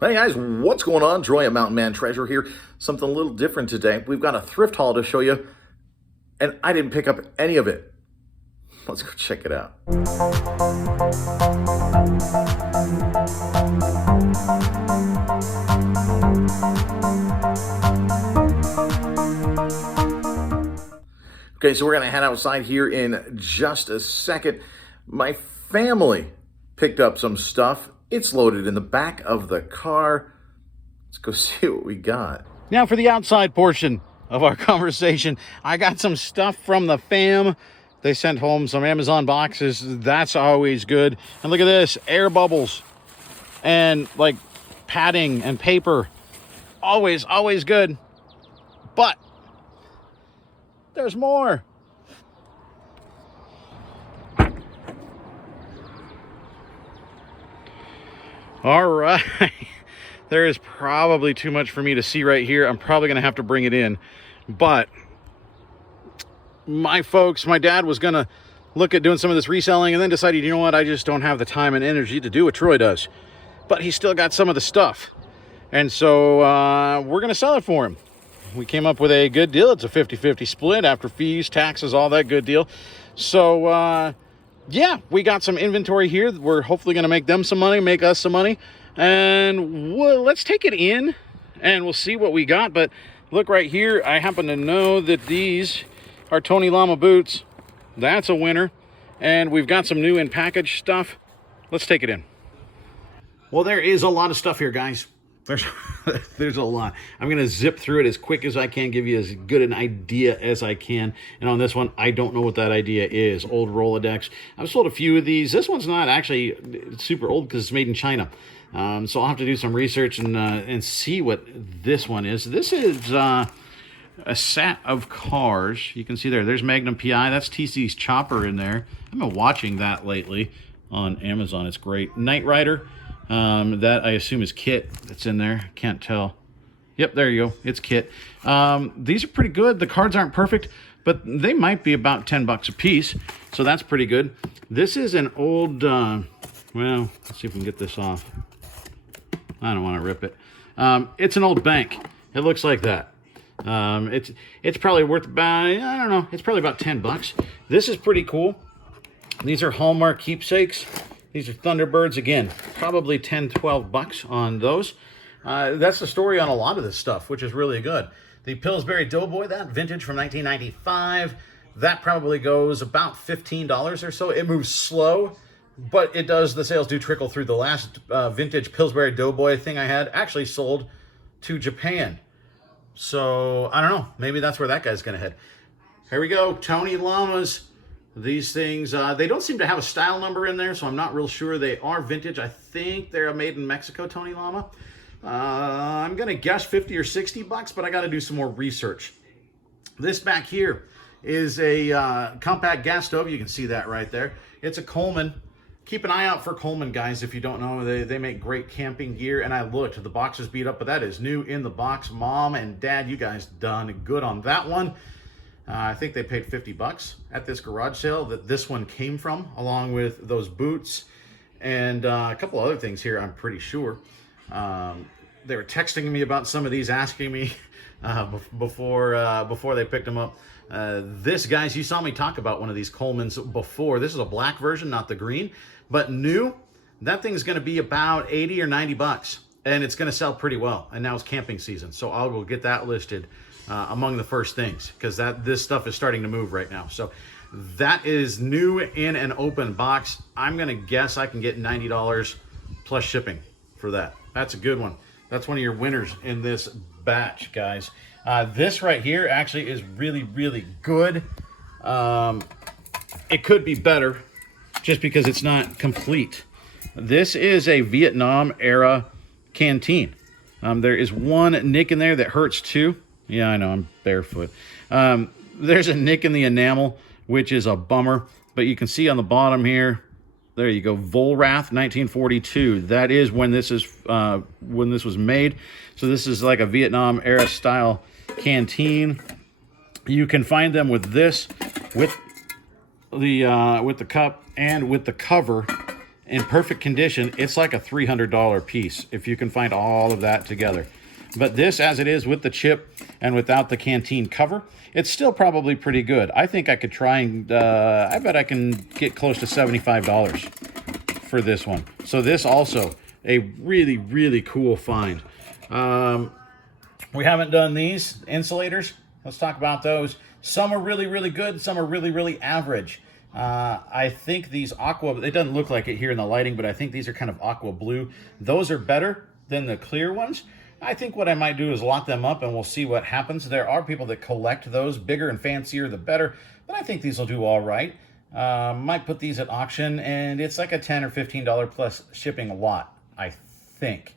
Hey guys, what's going on? Troy at Mountain Man Treasure here. Something a little different today. We've got a thrift haul to show you, and I didn't pick up any of it. Let's go check it out. Okay, so we're gonna head outside here in just a second. My family picked up some stuff. It's loaded in the back of the car. Let's go see what we got. Now for the outside portion of our conversation, I got some stuff from the fam. They sent home some Amazon boxes. That's always good. And look at this, air bubbles and like padding and paper. Always good. But there's more. All right. There is probably too much for me to see right here. I'm probably going to have to bring it in. But my dad was going to look at doing some of this reselling and then decided, you know what, I just don't have the time and energy to do what Troy does. But he still got some of the stuff. And so we're going to sell it for him. We came up with a good deal. It's a 50-50 split after fees, taxes, all that good deal. So, yeah, we got some inventory here. We're hopefully going to make them some money, make us some money. And let's take it in and we'll see what we got. But look right here. I happen to know that these are Tony Lama boots. That's a winner. And we've got some new in package stuff. Let's take it in. Well, there is a lot of stuff here, guys. There's a lot. I'm going to zip through it as quick as I can, give you as good an idea as I can. And on this one, I don't know what that idea is. Old Rolodex. I've sold a few of these. This one's not actually super old because it's made in China. So I'll have to do some research and see what this one is. This is a set of cars. You can see there's Magnum PI. That's TC's Chopper in there. I've been watching that lately on Amazon. It's great. Knight Rider. That I assume is Kit that's in there. Can't tell. Yep, there you go. It's Kit. These are pretty good. The cards aren't perfect, but they might be about $10 a piece. So that's pretty good. This is an old, well, let's see if we can get this off. I don't want to rip it. It's an old bank. It looks like that. It's probably worth about, I don't know, it's probably about $10. This is pretty cool. These are Hallmark keepsakes. These are Thunderbirds, again, probably $10-12 on those. That's the story on a lot of this stuff, which is really good. The Pillsbury Doughboy, that vintage from 1995, that probably goes about $15 or so. It moves slow, but the sales do trickle through. The last vintage Pillsbury Doughboy thing I had actually sold to Japan. So, I don't know. Maybe that's where that guy's going to head. Here we go. Tony Lamas. These things, they don't seem to have a style number in there, so I'm not real sure. They are vintage. I think they're made in Mexico, Tony Lama. I'm going to guess 50 or $60, but I got to do some more research. This back here is a compact gas stove. You can see that right there. It's a Coleman. Keep an eye out for Coleman, guys. If you don't know, they make great camping gear. And I looked, the box is beat up, but that is new in the box. Mom and Dad, you guys done good on that one. I think they paid $50 at this garage sale that this one came from, along with those boots and a couple other things here, I'm pretty sure. They were texting me about some of these, asking me before they picked them up. This, guys, you saw me talk about one of these Colemans before. This is a black version, not the green, but new. That thing's going to be about 80 or 90 bucks, and it's going to sell pretty well. And now it's camping season, so I'll go get that listed among the first things, because this stuff is starting to move right now. So that is new in an open box. I'm going to guess I can get $90 plus shipping for that. That's a good one. That's one of your winners in this batch, guys. This right here actually is really, really good. It could be better just because it's not complete. This is a Vietnam era canteen. There is one nick in there that hurts too. Yeah, I know, I'm barefoot. There's a nick in the enamel, which is a bummer. But you can see on the bottom here, there you go, Volrath 1942. That is when this was made. So this is like a Vietnam era style canteen. You can find them with this, with the cup and with the cover. in perfect condition, it's like a $300 piece if you can find all of that together. But this, as it is with the chip and without the canteen cover, it's still probably pretty good. I think I could try and, I bet I can get close to $75 for this one. So this also a really, really cool find. We haven't done these insulators. Let's talk about those. Some are really, really good. Some are really, really average. I think these aqua, it doesn't look like it here in the lighting, but I think these are kind of aqua blue. Those are better than the clear ones. I think what I might do is lock them up and we'll see what happens. There are people that collect those. Bigger and fancier, the better. But I think these will do all right. Might put these at auction, and it's like a $10 or $15 plus shipping a lot, I think.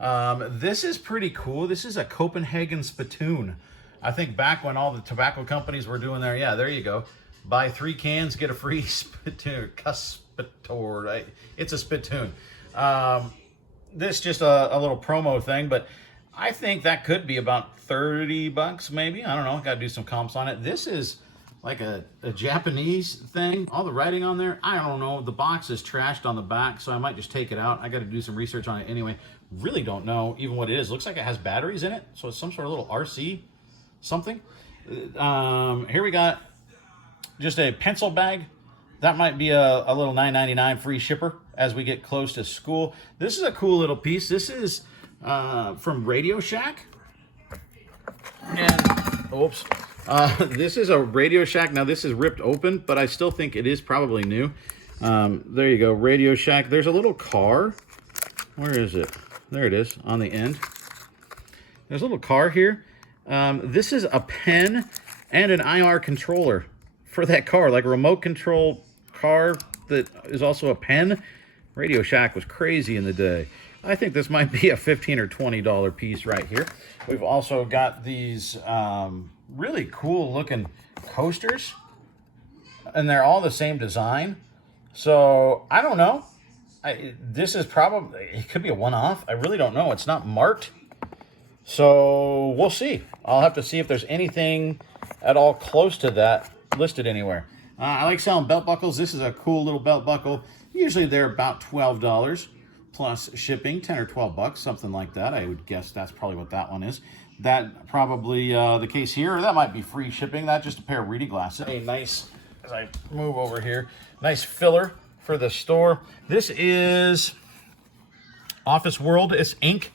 This is pretty cool. This is a Copenhagen spittoon. I think back when all the tobacco companies were doing their, yeah, there you go. Buy 3 cans, get a free spittoon. Cuspitor, right? It's a spittoon. This just a little promo thing, but I think that could be about 30 bucks maybe. I don't know. Got to do some comps on it. This is like a Japanese thing. All the writing on there, I don't know. The box is trashed on the back, so I might just take it out. I got to do some research on it anyway. Really don't know even what it is. Looks like it has batteries in it, so it's some sort of little RC something. Here we got just a pencil bag. That might be a little $9.99 free shipper as we get close to school. This is a cool little piece. This is from Radio Shack. And, oops. This is a Radio Shack. Now, this is ripped open, but I still think it is probably new. There you go, Radio Shack. There's a little car. Where is it? There it is on the end. There's a little car here. This is a pen and an IR controller for that car, like a remote control car that is also a pen. Radio Shack was crazy in the day. I think this might be a $15 or $20 piece right here. We've also got these really cool looking coasters, and they're all the same design. So I don't know. This is probably, it could be a one-off. I really don't know. It's not marked. So we'll see. I'll have to see if there's anything at all close to that listed anywhere. I like selling belt buckles. This is a cool little belt buckle. Usually they're about $12 plus shipping, 10 or 12 bucks, something like that. I would guess that's probably what that one is. That probably the case here, or that might be free shipping. That's just a pair of reading glasses. A nice, as I move over here, nice filler for the store. This is Office World. It's ink.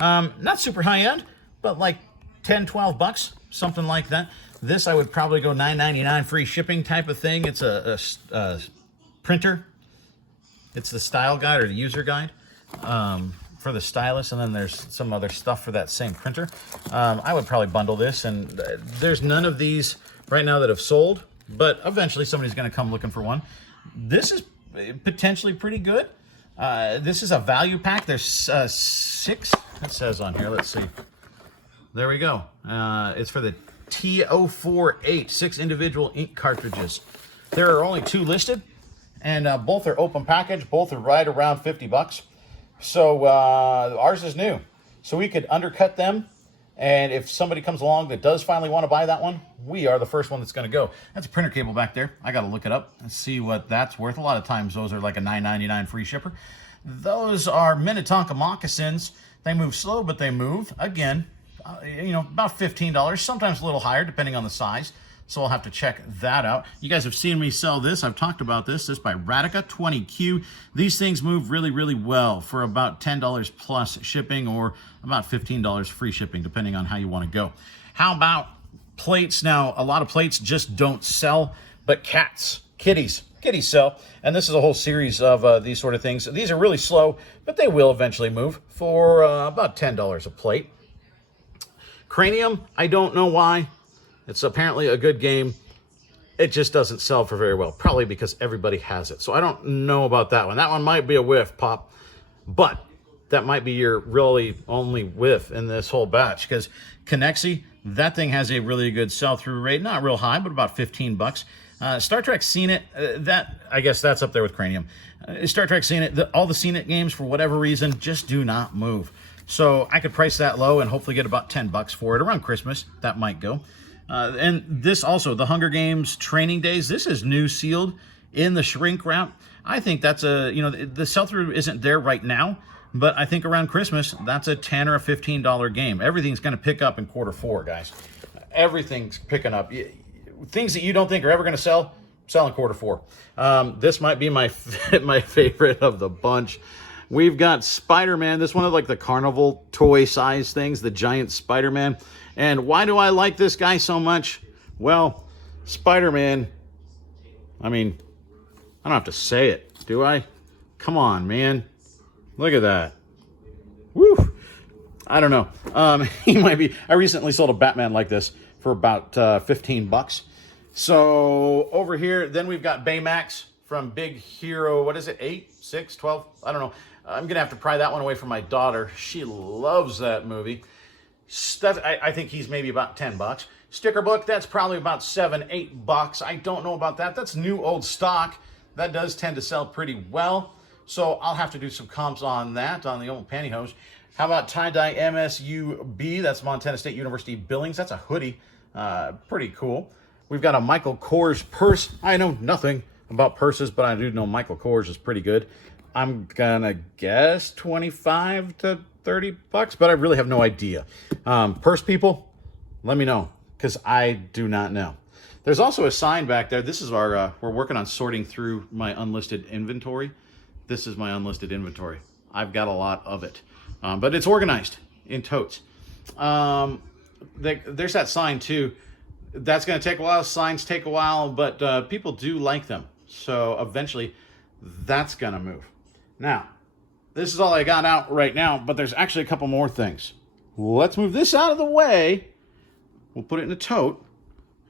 Not super high end, but like 10, 12 bucks, something like that. This I would probably go $9.99 free shipping type of thing. It's a printer. It's the style guide or the user guide for the stylus, and then there's some other stuff for that same printer. I would probably bundle this, and there's none of these right now that have sold, but eventually somebody's going to come looking for one. This is potentially pretty good. This is a value pack. There's 6, it says on here. Let's see. There we go. It's for the T048, 6 individual ink cartridges. There are only 2 listed, and both are open package. Both are right around 50 bucks. So ours is new. So we could undercut them, and if somebody comes along that does finally want to buy that one, we are the first one that's going to go. That's a printer cable back there. I got to look it up and see what that's worth. A lot of times those are like a $9.99 free shipper. Those are Minnetonka moccasins. They move slow, but they move. Again, about $15, sometimes a little higher depending on the size. So I'll have to check that out. You guys have seen me sell this. I've talked about this. This by Radica 20Q. These things move really, really well for about $10 plus shipping, or about $15 free shipping, depending on how you want to go. How about plates? Now, a lot of plates just don't sell, but kitties sell. And this is a whole series of these sort of things. These are really slow, but they will eventually move for about $10 a plate. Cranium, I don't know why. It's apparently a good game. It just doesn't sell for very well, probably because everybody has it. So I don't know about that one. That one might be a whiff, Pop, but that might be your really only whiff in this whole batch, because Connexi, that thing has a really good sell-through rate. Not real high, but about 15 bucks. Star Trek Scene It, I guess that's up there with Cranium. Star Trek Scene It, all the Scene It games, for whatever reason, just do not move. So I could price that low and hopefully get about 10 bucks for it. Around Christmas, that might go. And this also, the Hunger Games Training Days, this is new sealed in the shrink wrap. I think that's the sell-through isn't there right now, but I think around Christmas, that's a $10 or a $15 game. Everything's going to pick up in quarter 4, guys. Everything's picking up. Things that you don't think are ever going to sell in quarter 4. This might be my favorite of the bunch. We've got Spider-Man. This one of like the carnival toy size things, the giant Spider-Man. And why do I like this guy so much? Well, Spider-Man, I mean, I don't have to say it, do I? Come on, man. Look at that. Woo! I don't know. He might be. I recently sold a Batman like this for about 15 bucks. So over here, then we've got Baymax from Big Hero. What is it? 8, 6, 12? I don't know. I'm going to have to pry that one away from my daughter. She loves that movie. I think he's maybe about 10 bucks. Sticker book, that's probably about 7, 8 bucks. I don't know about that. That's new old stock. That does tend to sell pretty well. So I'll have to do some comps on that, on the old pantyhose. How about tie-dye MSUB? That's Montana State University Billings. That's a hoodie. Pretty cool. We've got a Michael Kors purse. I know nothing about purses, but I do know Michael Kors is pretty good. I'm gonna guess 25 to 30 bucks, but I really have no idea. Purse people, let me know, because I do not know. There's also a sign back there. This is our, we're working on sorting through my unlisted inventory. This is my unlisted inventory. I've got a lot of it, but it's organized in totes. There's that sign too. That's going to take a while. Signs take a while, but people do like them. So eventually that's going to move. Now, this is all I got out right now, but there's actually a couple more things. Let's move this out of the way. We'll put it in a tote,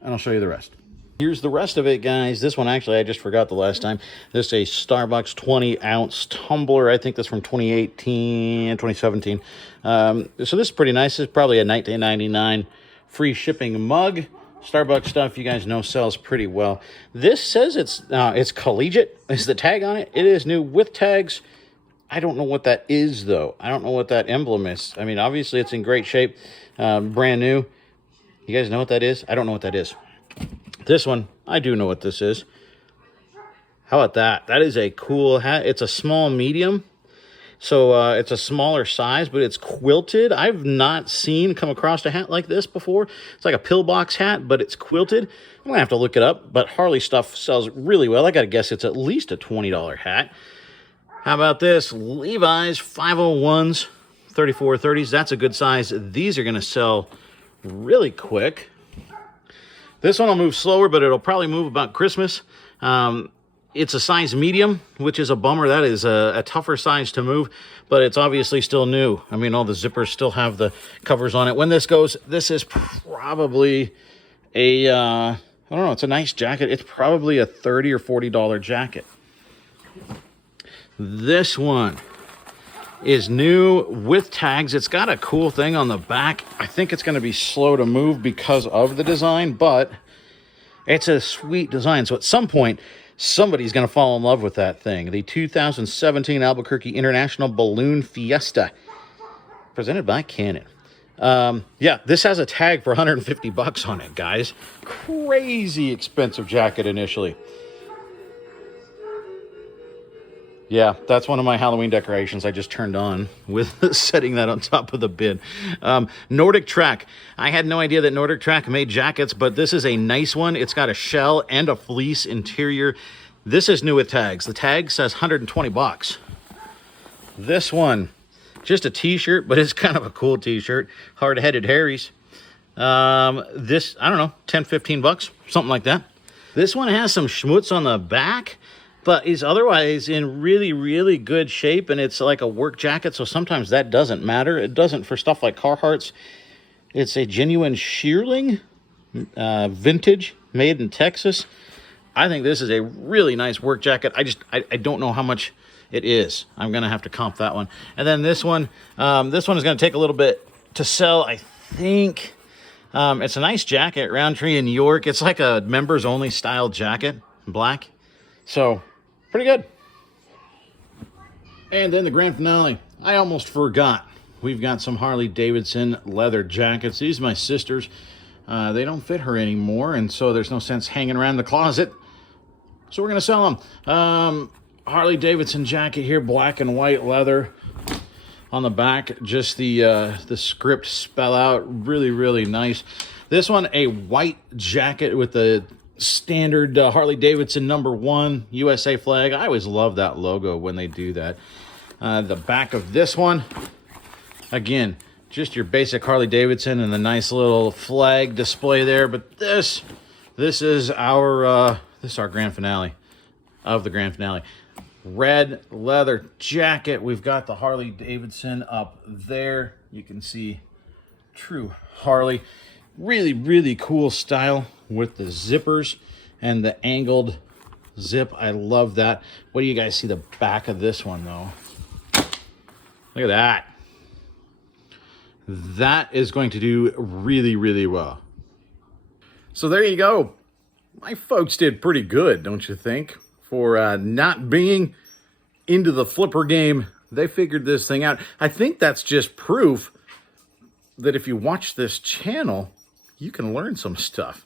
and I'll show you the rest. Here's the rest of it, guys. This one, actually, I just forgot the last time. This is a Starbucks 20-ounce tumbler. I think that's from 2018, 2017. So this is pretty nice. This is probably a $19.99 free shipping mug. Starbucks stuff, you guys know, sells pretty well. This says it's collegiate. Is the tag on it? It is new with tags. I don't know what that is, though. I don't know what that emblem is. I mean, obviously, it's in great shape. Brand new. You guys know what that is? I don't know what that is. This one, I do know what this is. How about that? That is a cool hat. It's a small medium. So it's a smaller size, but it's quilted. I've not come across a hat like this before. It's like a pillbox hat, but it's quilted. I'm going to have to look it up, but Harley stuff sells really well. I got to guess it's at least a $20 hat. How about this? Levi's 501s, 3430s. That's a good size. These are going to sell really quick. This one will move slower, but it'll probably move about Christmas. It's a size medium, which is a bummer. That is a tougher size to move, but it's obviously still new. I mean, all the zippers still have the covers on it. When this goes, this is probably a, I don't know, it's a nice jacket. It's probably a $30 or $40 jacket. This one is new with tags. It's got a cool thing on the back. I think it's going to be slow to move because of the design, but it's a sweet design. So at some point, somebody's going to fall in love with that thing. The 2017 Albuquerque International Balloon Fiesta, presented by Canon. Yeah, this has a tag for 150 bucks on it, guys. Crazy expensive jacket initially. Yeah, that's one of my Halloween decorations I just turned on with setting that on top of the bin. Nordic Track. I had no idea that Nordic Track made jackets, but this is a nice one. It's got a shell and a fleece interior. This is new with tags. The tag says 120 bucks. This one, just a t-shirt, but it's kind of a cool t-shirt. Hard-headed Harry's. This, I don't know, 10, 15 bucks, something like that. This one has some schmutz on the back, but is otherwise in really, really good shape, and it's like a work jacket, so sometimes that doesn't matter. It doesn't for stuff like Carhartt's. It's a genuine shearling, vintage, made in Texas. I think this is a really nice work jacket. I don't know how much it is. I'm going to have to comp that one. And then this one is going to take a little bit to sell, I think. It's a nice jacket, Roundtree in New York. It's like a members-only style jacket, black. So, pretty good. And then the grand finale. I almost forgot. We've got some Harley Davidson leather jackets. These are my sister's. They don't fit her anymore, and so there's no sense hanging around the closet. So we're going to sell them. Harley Davidson jacket here, black and white leather. On the back, just the script spell out, really, really nice. This one, a white jacket with the standard Harley Davidson #1 USA flag. I always love that logo when they do that. The back of this one, again, just your basic Harley Davidson and the nice little flag display there. But this is our grand finale of the grand finale. Red leather jacket. We've got the Harley Davidson up there. You can see true Harley. Really, really cool style with the zippers and the angled zip. I love that. What do you guys see the back of this one, though? Look at that. That is going to do really, really well. So there you go. My folks did pretty good, don't you think? For not being into the flipper game, they figured this thing out. I think that's just proof that if you watch this channel, you can learn some stuff.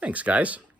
Thanks, guys.